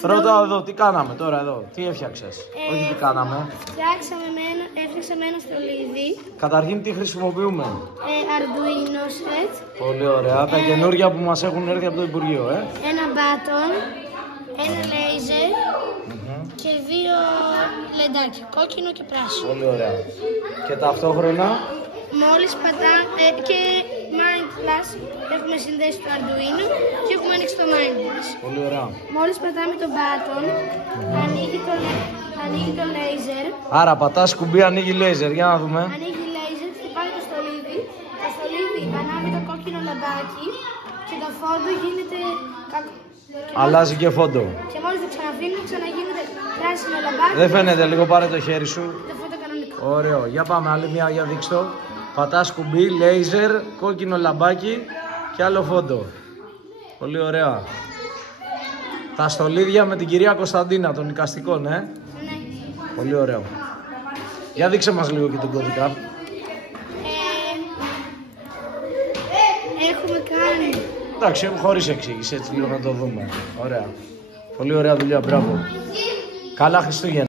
Πρώτα εδώ, τι κάναμε τώρα εδώ, τι έφτιαξες, όχι τι κάναμε. Έφτιαξαμε ένα στολίδι. Καταρχήν τι χρησιμοποιούμε. Arduino set. Πολύ ωραία, τα καινούργια που μας έχουν έρθει από το Υπουργείο, Ένα button, ένα laser και δύο λεντάκια, κόκκινο και πράσινο. Πολύ ωραία. Και ταυτόχρονα. Μόλις πατάμε και Mind Plus έχουμε συνδέσει το Arduino και έχουμε ανοίξει το Mind Plus. Πολύ ωραία. Μόλις πατάμε το button, ανοίγει το laser. Άρα πατάς κουμπί, ανοίγει laser, για να δούμε. Ανοίγει laser, χτυπάει το στολίδι. Το στολίδι ανάβει το κόκκινο λαμπάκι και το φόντο γίνεται αλλάζει και φόντο. Και μόλις το ξαναφύνουμε, ξαναγίνεται πράσινο λαμπάκι. Δεν φαίνεται, λίγο πάρε το χέρι σου. Το φόντο κανονικό. Ωραίο, για πάμε άλλη μια, για δείξτε το. Πατάς κουμπί, λέιζερ, κόκκινο λαμπάκι και άλλο φόντο. Πολύ ωραία. Τα στολίδια με την κυρία Κωνσταντίνα των εικαστικών, Ναι. Πολύ ωραίο. Για δείξε μας λίγο και τον κώδικα. Έχουμε κάνει. Εντάξει, χωρίς εξήγηση, έτσι λίγο να το δούμε. Ωραία. Πολύ ωραία δουλειά, μπράβο. Καλά Χριστούγεννα.